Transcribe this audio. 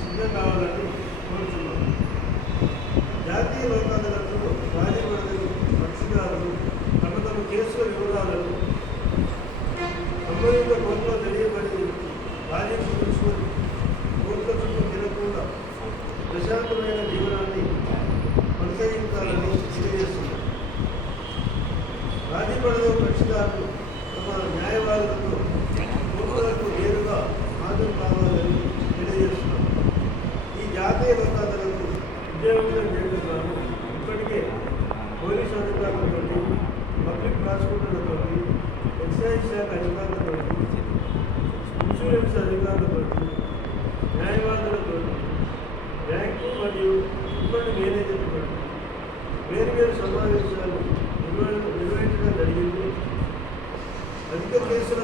సిద్ధం కావాలని కోరుతున్నాను జాతీయ లోకాదాలతో రాజవరదలు పక్షిదారులు తమ తమ కేసుల వివరాలను సంబంధిత కోర్టులో తెలియబడి రాజీవ్ కుదుర్చుకొని కోర్టుల ప్రశాంతమైన జీవనాన్ని కొనసాగించాలని తెలియజేస్తున్నారు రాజీవ్ పడదవ పక్షిదారులు తమ న్యాయవాదులతో పోలీస్ అధికారులతో పబ్లిక్ ప్రాసిక్యూటర్లతో ఎక్సైజ్ శాఖ అధికారులతో ఇన్సూరెన్స్ అధికారులతో న్యాయవాదులతో బ్యాంకు మరియు ఇబ్బంది మేనేజర్లతో వేరువేరు సమావేశాలు నిర్వహించడం జరిగింది. అధిక కేసుల